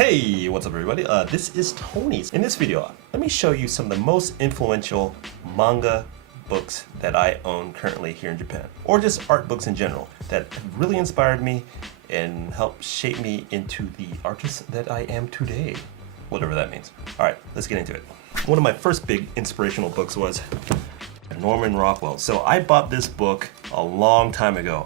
Hey, what's up everybody? This is Tony. In this video, let me show you some of the most influential manga books that I own currently here in Japan, or just art books in general that have really inspired me and helped shape me into the artist that I am today, whatever that means. All right, let's get into it. One of my first big inspirational books was Norman Rockwell. So I bought this book a long time ago.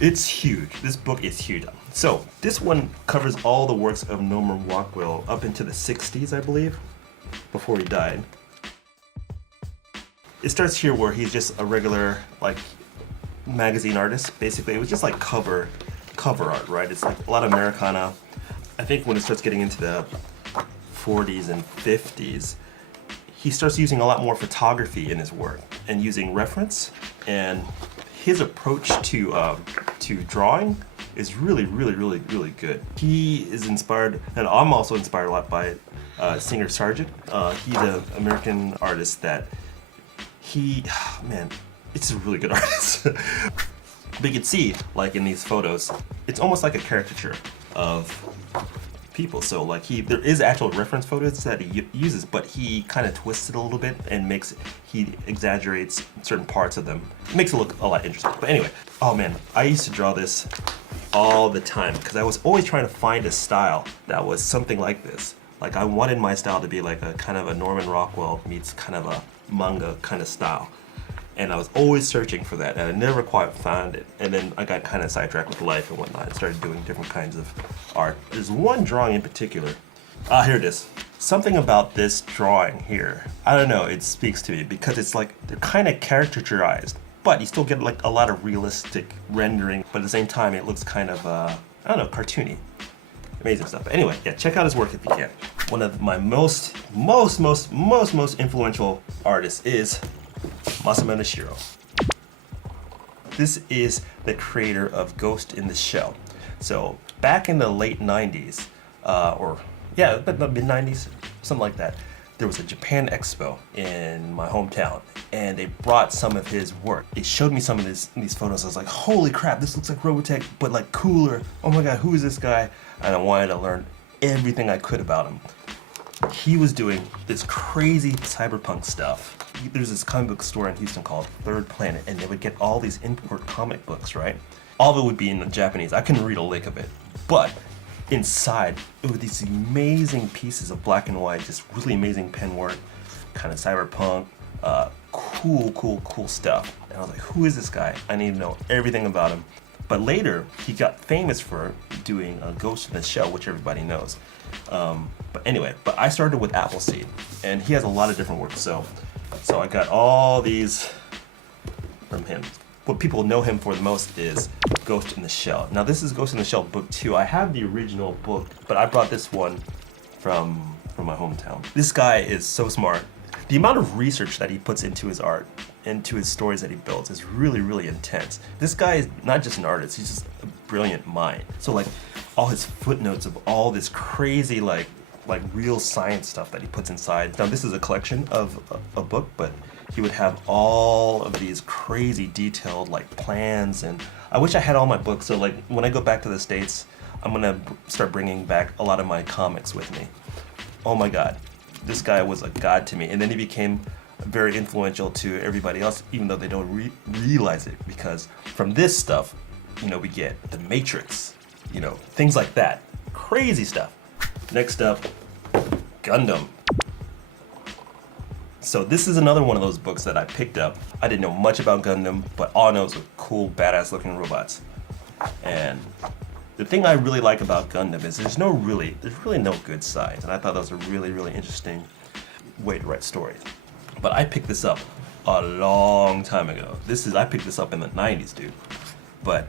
It's huge. This book is huge. So this one covers all the works of Norman Rockwell up into the 60s, I believe, before he died. It starts here where he's just a regular like magazine artist. Basically, it was just like cover art, right? It's like a lot of Americana. I think when it starts getting into the 40s and 50s, he starts using a lot more photography in his work and using reference, and his approach to drawing is really good. He is inspired, and I'm also inspired a lot by Singer Sargent. He's an American artist that man, it's a really good artist. But you can see, like in these photos, it's almost like a caricature of people. So like there is actual reference photos that he uses, but he kind of twists it a little bit and he exaggerates certain parts of them. It makes it look a lot interesting. But anyway, oh man, I used to draw this all the time because I was always trying to find a style that was something like this. Like I wanted my style to be like a kind of a Norman Rockwell meets kind of a manga kind of style. And I was always searching for that, and I never quite found it. And then I got kind of sidetracked with life and whatnot and started doing different kinds of art. There's one drawing in particular. Here it is. Something about this drawing here, I don't know, it speaks to me because it's like, they're kind of caricaturized, but you still get like a lot of realistic rendering, but at the same time it looks kind of, I don't know, cartoony. Amazing stuff. But anyway, yeah, check out his work if you can. One of my most influential artists is Masamune Shirow. This is the creator of Ghost in the Shell. So back in the late 90s, the mid 90s, something like that, there was a Japan Expo in my hometown, and they brought some of his work. It showed me some of these photos. I was like, holy crap, this looks like Robotech, but like cooler. Oh my god, who is this guy? And I wanted to learn everything I could about him. He was doing this crazy cyberpunk stuff. There's this comic book store in Houston called Third Planet, and they would get all these import comic books, right? All of it would be in Japanese. I couldn't read a lick of it. But inside, it was these amazing pieces of black and white, just really amazing pen work, kind of cyberpunk, cool stuff. And I was like, who is this guy? I need to know everything about him. But later, he got famous for doing a Ghost in the Shell, which everybody knows. But anyway, I started with Appleseed, and he has a lot of different works. So I got all these from him. What people know him for the most is Ghost in the Shell. Now this is Ghost in the Shell book 2. I have the original book, but I brought this one from my hometown. This guy is so smart. The amount of research that he puts into his art, into his stories that he builds, is really intense. This guy is not just an artist, he's just a brilliant mind. So like all his footnotes of all this crazy like real science stuff that he puts inside. Now this is a collection of a book, but he would have all of these crazy detailed like plans, and I wish I had all my books. So like when I go back to the States, I'm gonna start bringing back a lot of my comics with me. Oh my god, this guy was a god to me, and then he became very influential to everybody else, even though they don't realize it, because from this stuff, you know, we get the Matrix, you know, things like that, crazy stuff. Next up, Gundam. So this is another one of those books that I picked up. I didn't know much about Gundam, but all I know is cool, badass looking robots. And the thing I really like about Gundam is there's really no good sides, and I thought that was a really interesting way to write stories. But I picked this up a long time ago. I picked this up in the 90s, dude. But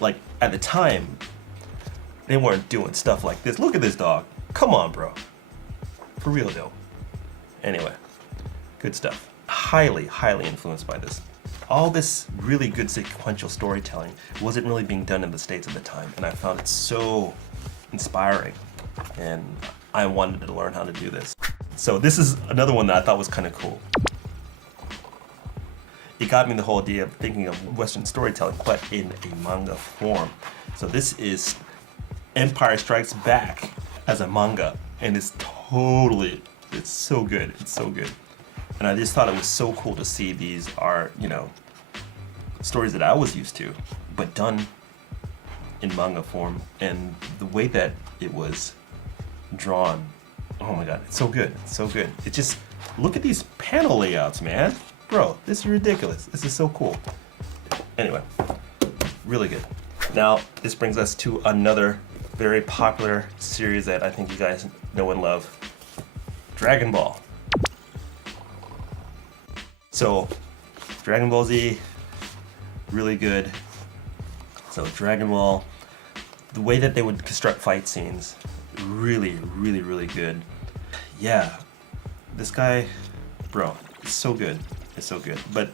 like at the time, they weren't doing stuff like this. Look at this dog. Come on, bro. For real though. Anyway, good stuff. Highly influenced by this. All this really good sequential storytelling wasn't really being done in the States at the time, and I found it so inspiring, and I wanted to learn how to do this. So this is another one that I thought was kind of cool. It got me the whole idea of thinking of Western storytelling, but in a manga form. So this is Empire Strikes Back. as a manga, and it's so good. It's so good. And I just thought it was so cool to see these are, you know, stories that I was used to, but done in manga form, and the way that it was drawn, oh my god, it's so good. It's so good. It just, look at these panel layouts, man. Bro, this is ridiculous. This is so cool. Anyway, really good. Now, this brings us to another very popular series that I think you guys know and love, Dragon Ball. So, Dragon Ball Z, really good. So Dragon Ball, the way that they would construct fight scenes, really good. Yeah, this guy, bro, it's so good. It's so good. But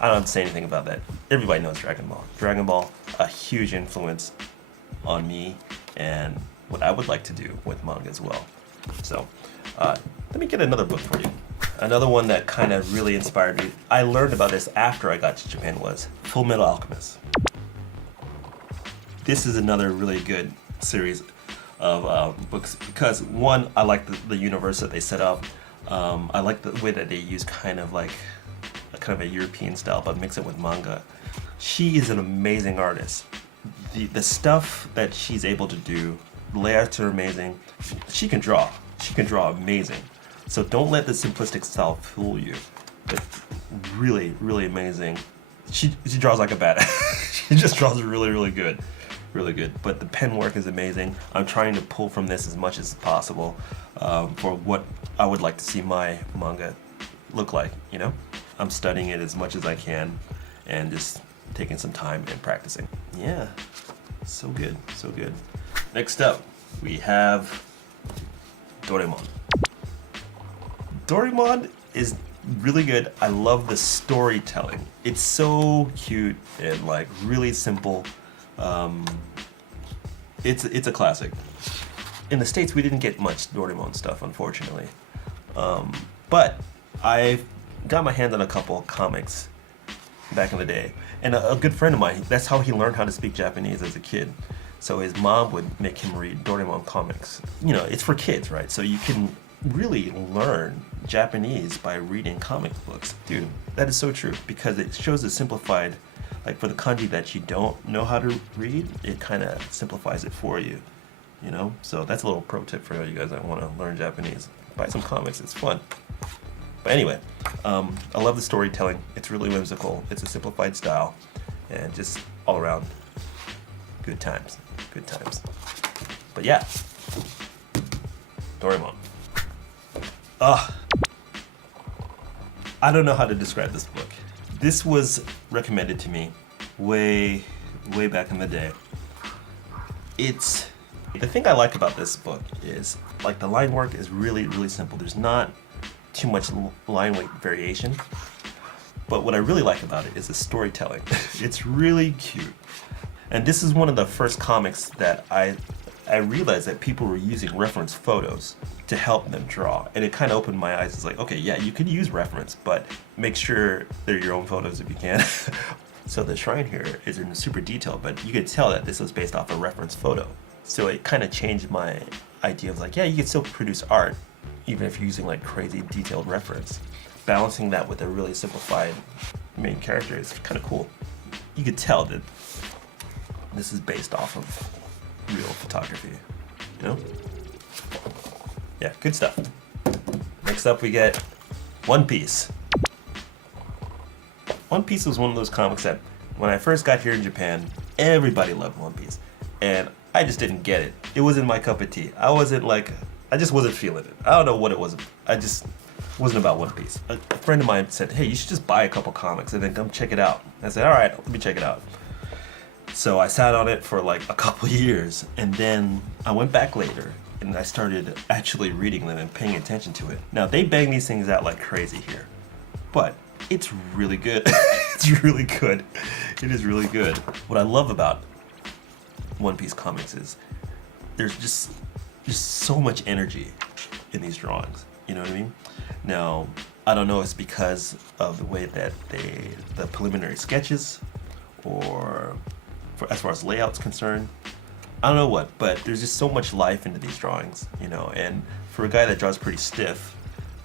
I don't have to say anything about that. Everybody knows Dragon Ball. Dragon Ball, a huge influence on me and what I would like to do with manga as well. So let me get another book for you. Another one that kind of really inspired me. I learned about this after I got to Japan was Fullmetal Alchemist. This is another really good series of books because one, I like the universe that they set up. I like the way that they use kind of a European style, but mix it with manga. She is an amazing artist. The stuff that she's able to do, the layouts are amazing. She can draw. She can draw amazing. So don't let the simplistic style fool you. It's really amazing. She draws like a badass. She just draws really good. Really good. But the pen work is amazing. I'm trying to pull from this as much as possible for what I would like to see my manga look like, you know? I'm studying it as much as I can and just taking some time and practicing. Yeah, so good, so good. Next up, we have Doraemon. Doraemon is really good. I love the storytelling. It's so cute and like really simple. It's a classic. In the States, we didn't get much Doraemon stuff, unfortunately. But I got my hands on a couple comics back in the day. And a good friend of mine, that's how he learned how to speak Japanese as a kid. So his mom would make him read Doraemon comics. You know, it's for kids, right? So you can really learn Japanese by reading comic books. Dude, that is so true because it shows a simplified, like for the kanji that you don't know how to read, it kind of simplifies it for you, you know? So that's a little pro tip for you guys that want to learn Japanese. Buy some comics, it's fun. But anyway, I love the storytelling. It's really whimsical. It's a simplified style and just all around good times, good times. But yeah, Doraemon. I don't know how to describe this book. This was recommended to me way back in the day. The thing I like about this book is like the line work is really simple. There's not too much line weight variation. But what I really like about it is the storytelling. It's really cute. And this is one of the first comics that I realized that people were using reference photos to help them draw. And it kind of opened my eyes. It's like, okay, yeah, you could use reference, but make sure they're your own photos if you can. So the shrine here isn't super detailed, but you could tell that this was based off a reference photo. So it kind of changed my idea of like, yeah, you can still produce art, even if you're using like crazy detailed reference. Balancing that with a really simplified main character is kind of cool. You could tell that this is based off of real photography, you know? Yeah, good stuff. Next up we get One Piece. One Piece was one of those comics that when I first got here in Japan, everybody loved One Piece. And I just didn't get it. It wasn't my cup of tea. I just wasn't feeling it. I don't know what it was. I just wasn't about One Piece. A friend of mine said, hey, you should just buy a couple comics and then come check it out. I said, all right, let me check it out. So I sat on it for like a couple years, and then I went back later and I started actually reading them and paying attention to it. Now they bang these things out like crazy here, but it's really good. It's really good. It is really good. What I love about One Piece comics is there's just so much energy in these drawings. You know what I mean? Now, I don't know if it's because of the way that the preliminary sketches or as far as layout's concerned, I don't know what, but there's just so much life into these drawings, you know, and for a guy that draws pretty stiff,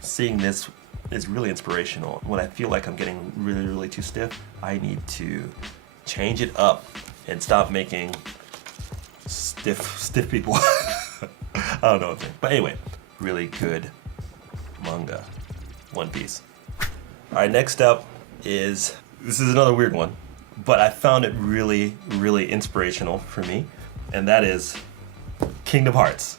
seeing this is really inspirational. When I feel like I'm getting really too stiff, I need to change it up and stop making stiff people. I don't know what I'm saying. But anyway, really good manga. One Piece. Alright, next up is, this is another weird one, but I found it really inspirational for me, and that is Kingdom Hearts.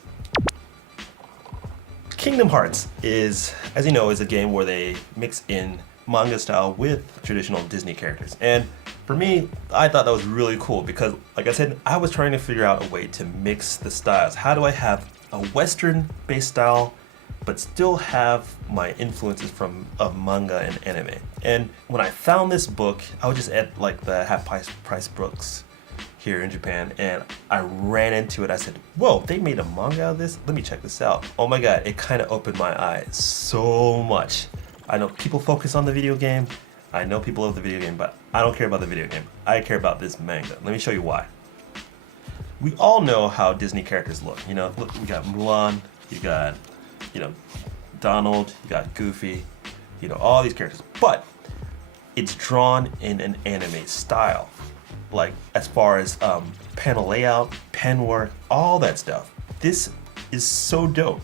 Kingdom Hearts is, as you know, is a game where they mix in manga style with traditional Disney characters. And for me, I thought that was really cool because, like I said, I was trying to figure out a way to mix the styles. How do I have a Western-based style, but still have my influences from manga and anime? And when I found this book, I was just at like the half-price books here in Japan, and I ran into it. I said, whoa, they made a manga out of this? Let me check this out. Oh my god, it kind of opened my eyes so much. I know people focus on the video game. I know people love the video game, but I don't care about the video game. I care about this manga. Let me show you why. We all know how Disney characters look. You know, look, we got Mulan, you got, you know, Donald, you got Goofy, you know, all these characters. But it's drawn in an anime style. Like, as far as panel layout, pen work, all that stuff. This is so dope.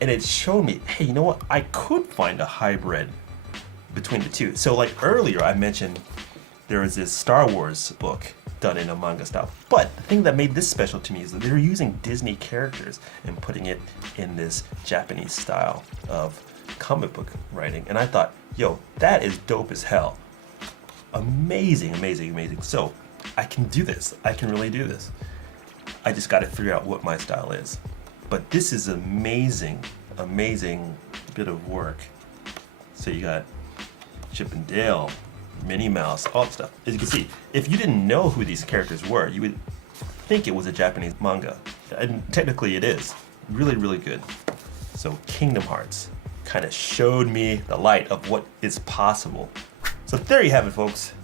And it showed me, hey, you know what? I could find a hybrid between the two. So like earlier I mentioned there was this Star Wars book done in a manga style. But the thing that made this special to me is that they were using Disney characters and putting it in this Japanese style of comic book writing. And I thought, yo, that is dope as hell. Amazing. So I can do this. I can really do this. I just got to figure out what my style is. But this is amazing bit of work. So you got Chip and Dale, Minnie Mouse, all that stuff. As you can see, if you didn't know who these characters were, you would think it was a Japanese manga. And technically it is. Really good. So Kingdom Hearts kind of showed me the light of what is possible. So there you have it, folks.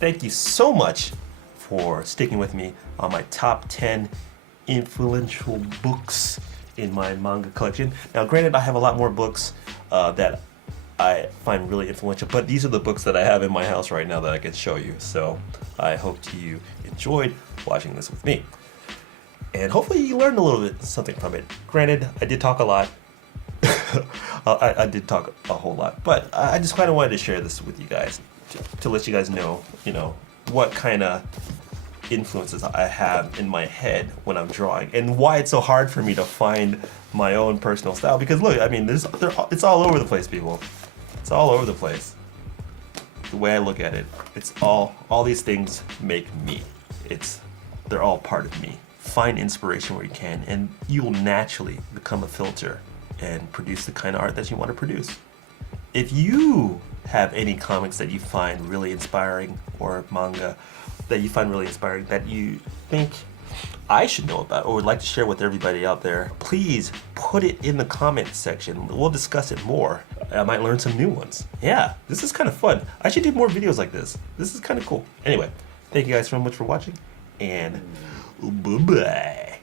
Thank you so much for sticking with me on my top 10 influential books in my manga collection. Now granted, I have a lot more books that I find really influential, but these are the books that I have in my house right now that I can show you. So I hope you enjoyed watching this with me. And hopefully you learned a little bit something from it. Granted, I did talk a lot. I did talk a whole lot, but I just kind of wanted to share this with you guys to let you guys know, you know, what kind of influences I have in my head when I'm drawing, and why it's so hard for me to find my own personal style. Because look, I mean, it's all over the place, people. It's all over the place. The way I look at it, it's all these things make me. They're all part of me. Find inspiration where you can, and you will naturally become a filter and produce the kind of art that you want to produce. If you have any comics that you find really inspiring, or manga that you find really inspiring, that you think I should know about or would like to share with everybody out there, please put it in the comment section. We'll discuss it more. I might learn some new ones. Yeah, this is kind of fun. I should do more videos like this. This is kind of cool. Anyway, thank you guys so much for watching, and bye-bye.